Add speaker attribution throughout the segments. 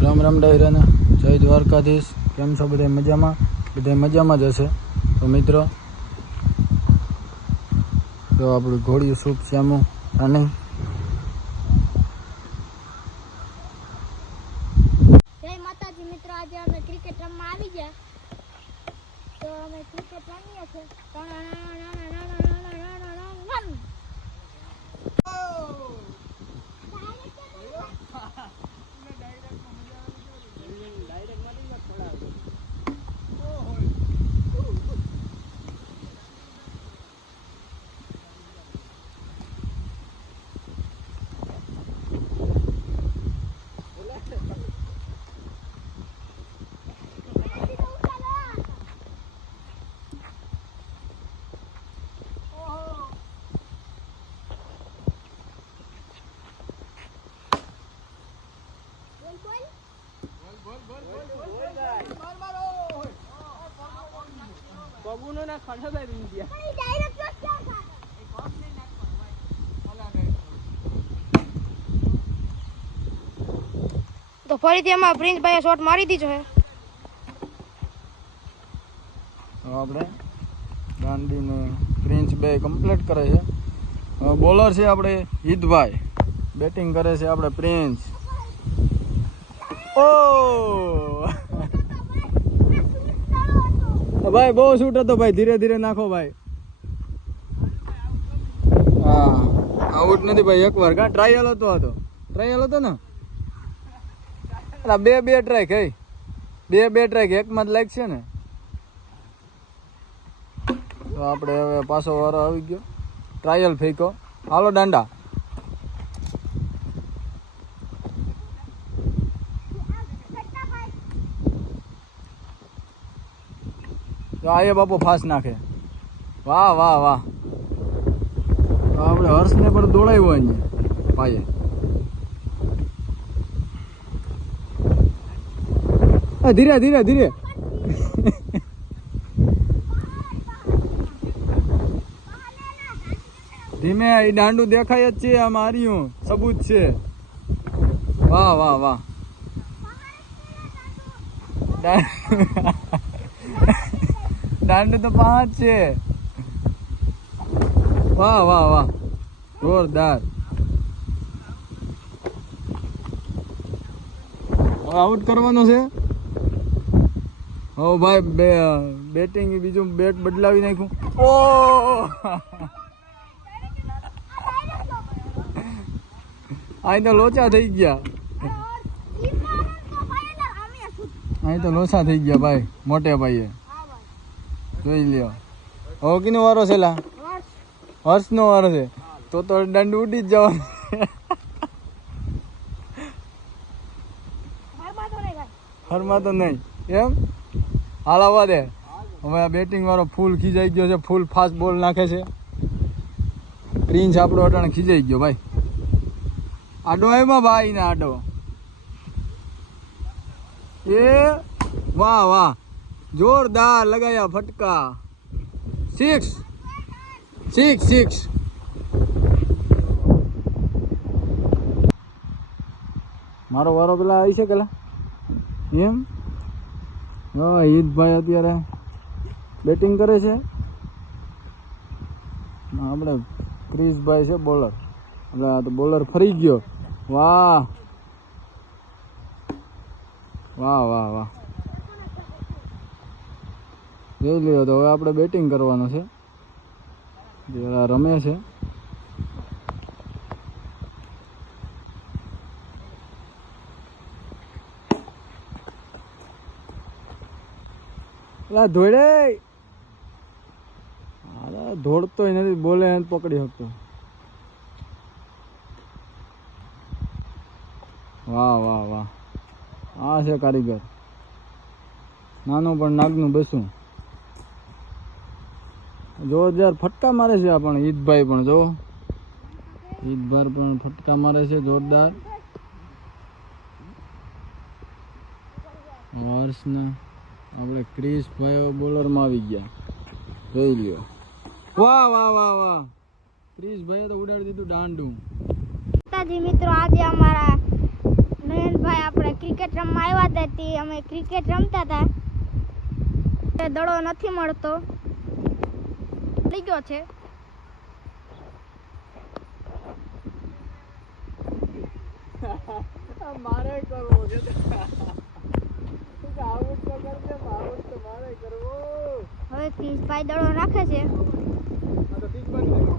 Speaker 1: રામ રામ ડાયરાના જય દ્વારકાધીશ કેમ છો બધા મજામાં બધા મજામાં જ હશે તો મિત્રો તો આપણું ઘોડિયું સૂપ શ્યામું અને
Speaker 2: મિત્રો આજે અમે ક્રિકેટ રમવા આવી ગયા તો અમે ક્રિકેટ તો ફરીથી એમાં પ્રિન્સભાઈએ શોટ મારી દીધો છે
Speaker 1: તો આપણે દાંડીને પ્રિન્સ બે કમ્પ્લીટ કરે છે. બોલર છે આપણે હિતભાઈ. બેટિંગ કરે છે આપણે પ્રિન્સ. ઓ! ભાઈ, બહુ શૂટ હતો ભાઈ. ધીરે ધીરે નાખો ભાઈ. હા. આઉટ નથી ભાઈ, એકવાર. કા ટ્રાયલ હતો હતો ટ્રાયલ હતો ને? અલા, બે બે ટ્રેક કઈ બે બે ટ્રેક એકમાં જ છે ને. તો આપણે હવે પાછો વારો આવી ગયો. ટ્રાયલ ફેંકો. હાલો, દાંડા. તો આયે બાપુ ફાસ નાખે. વાહ વાહ વાહ. તો આપણે હર્ષને પણ દોડાવ્યો અહીંયા પાયે ધીરે ધીરે ધીરે. ધીમે એ દાંડુ દેખાય જ છે આ માર્યું સબૂત છે. વાહ વાહ વાહ. દાંડુ તો પાંચ છે. વાહ વાહ વાહ. જોરદાર. આઉટ કરવાનો છે. હો ભાઈ બે બેટિંગ બીજું બેટ બદલાવી નાખ્યું. ઓ! અહીં તો લોચા થઈ ગયા. અહીં તો લોચા થઈ ગયા ભાઈ મોટે ભાઈએ. જોઈ લ્યો. હવે કિનો વારો છે લા? હર્ષનો વારો છે. તો તો દંડ ઉડી જ જવાનો. હરમાં તો નહીં. એમ? હાલાવા દે. હવે આ બેટિંગ વાળો ફૂલ ખીજાઈ ગયો છે. ફૂલ ફાસ્ટ બોલ નાખે છે. પ્રિન્સ આપણો અટાણે ખીજાઈ ગયો, ભાઈ. આડો એમાં ભાઈ ને આડો. એ? વાહ વાહ. જોરદાર લગાયા ફટકા. સિક્સ સિક્સ સિક્સ મારો વારો પેલા આવી છે પેલા? એમ? હા, હિતભાઈ અત્યારે બેટિંગ કરે છે. આપણે ક્રિશભાઈ છે બોલર એટલે આ તો બોલર ફરી ગયો. વાહ. વાહ વાહ વાહ. જોઈ લ્યો, તો હવે આપણે બેટિંગ કરવાનું છે. જરા રમે છે. પેલા ધોડે અરે દોડતોય નથી, બોલે પકડી શકતો. વાહ વાહ વાહ. આ છે કારીગર. નાનું પણ નાગનું બેસું. જોરદાર ફટકા મારે છે આ પણ, ઈદભાઈ પણ, જો. ઈદભાઈ પણ ફટકા મારે છે, જોરદાર. હર્ષના આપણે ક્રિસ ભાઈઓ બોલરમાં આવી ગયા. જોઈ લ્યો. વાહ વાહ વાહ વાહ. ક્રિસ ભાઈએ તો ઉડાડી દીધું દાંડું.
Speaker 2: માતાજી મિત્રો, આજે અમારા નયનભાઈ આપણે ક્રિકેટ રમવા આવ્યા હતા, તે અમે ક્રિકેટ રમતા હતા. દડો નથી મળતો. થઈ ગયો છે
Speaker 1: મારે કરવો છે આઉટ તો કરજે આઉટ તો મારે કરવો
Speaker 2: હવે ક્રિશભાઈ દડો નાખે છે
Speaker 1: આ તો પિચ બંધ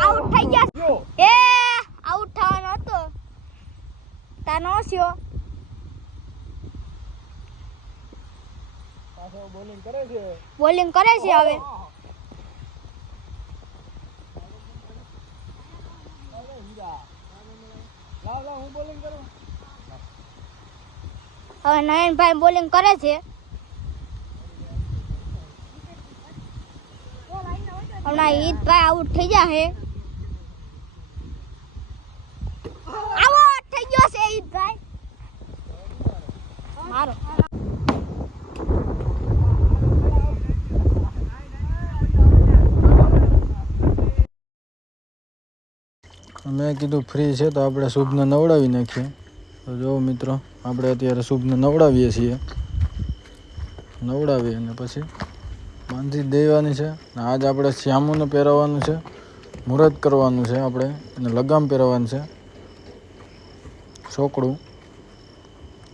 Speaker 2: આઉટ થઈ ગયા
Speaker 1: જો
Speaker 2: એ આઉટ થવાનો હતો તા નો થયો
Speaker 1: પાછો બોલિંગ કરે છે
Speaker 2: બોલિંગ કરે છે હવે
Speaker 1: લાવ લાવ હું બોલિંગ કરું
Speaker 2: હવે નયનભાઈ બોલિંગ કરે છે. હમણાં ઈદભાઈ આઉટ થઈ જશે આઉટ થઈ ગયો છે ઈદભાઈ મારો.
Speaker 1: મેં કીધું ફ્રી છે તો આપણે શુભને નવડાવી નાખીએ. તો જો મિત્રો આપણે અત્યારે શુભને નવડાવીએ છીએ. નવડાવીએ અને પછી બાંધી દેવાની છે. અને આજ આપણે શ્યામુને પહેરાવવાનું છે મુહૂર્ત કરવાનું છે આપણે અને લગામ પહેરાવવાનું છે. છોકડું.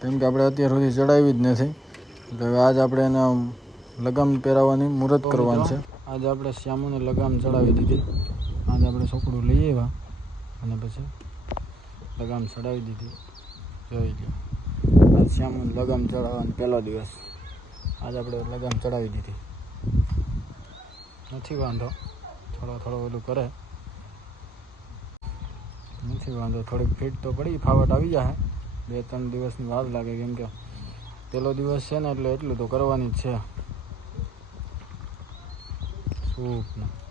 Speaker 1: કેમ કે આપણે અત્યાર સુધી ચડાવી જ નથી. એટલે હવે આજ આપણે એને લગામ પહેરાવવાની મુહૂર્ત કરવાનું છે. આજ આપણે શ્યામુને લગામ ચડાવી દીધી. આજે આપણે છોકડું લઈ આવ્યા. અને પછી લગામ ચડાવી દીધી. જોઈ લો શ્યામુને લગામ ચડાવવાનો પહેલો દિવસ. આજે આપણે લગામ ચડાવી દીધી. નથી વાંધો. થોડો થોડો ઓલું કરે. નથી વાંધો, થોડીક ફીટ તો પડી, ફાવટ આવી જાય બે, ત્રણ દિવસની વાર લાગે કેમ કે પહેલો દિવસ છે ને એટલે એટલું તો કરવાની જ છે. સૂપનું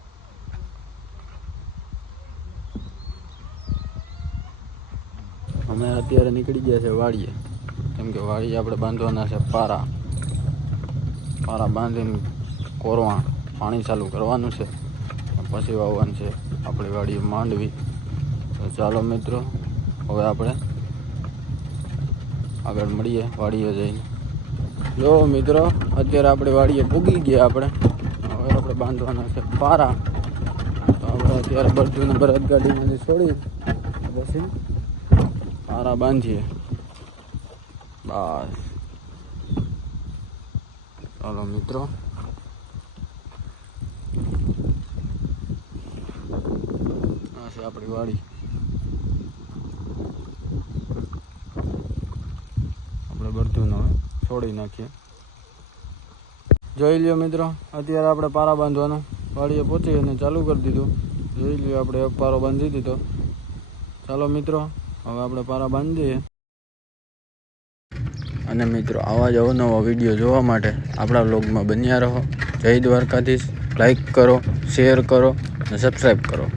Speaker 1: અમે અત્યારે નીકળી ગયા છે વાડીએ. કેમ કે વાડીએ આપણે બાંધવાના છે પારા. પારા બાંધીને કોરવા પાણી ચાલુ કરવાનું છે. પછી વાવવાનું છે આપણી વાડીએ માંડવી. તો ચાલો મિત્રો, હવે આપણે આગળ મળીએ વાડીએ જઈને. જો મિત્રો, અત્યારે આપણે વાડીએ પૂગી ગયા આપણે. હવે આપણે બાંધવાના છે પારા. તો આપણે અત્યારે બધું બળદ ગાડીમાંથી છોડી પછી પારા બાંધીએ. બસ. ચાલો મિત્રો. આ છે આપણી વાડી. આપણે બળદુને હવે છોડી નાખીએ. જોઈ લ્યો મિત્રો. અત્યારે આપણે પારા બાંધવાનું. વાડીએ પહોંચી અને ચાલુ કરી દીધું. જોઈ લ્યો આપણે એક પારો બાંધી દીધો. ચાલો મિત્રો. હવે આપણે પારા બાંધીએ. અને મિત્રો, આવા જ અવનવા વીડિયો જોવા માટે આપણા વ્લોગમાં બન્યા રહો. જય દ્વારકાધીશ. લાઈક કરો શેર કરો, અને સબસ્ક્રાઈબ કરો.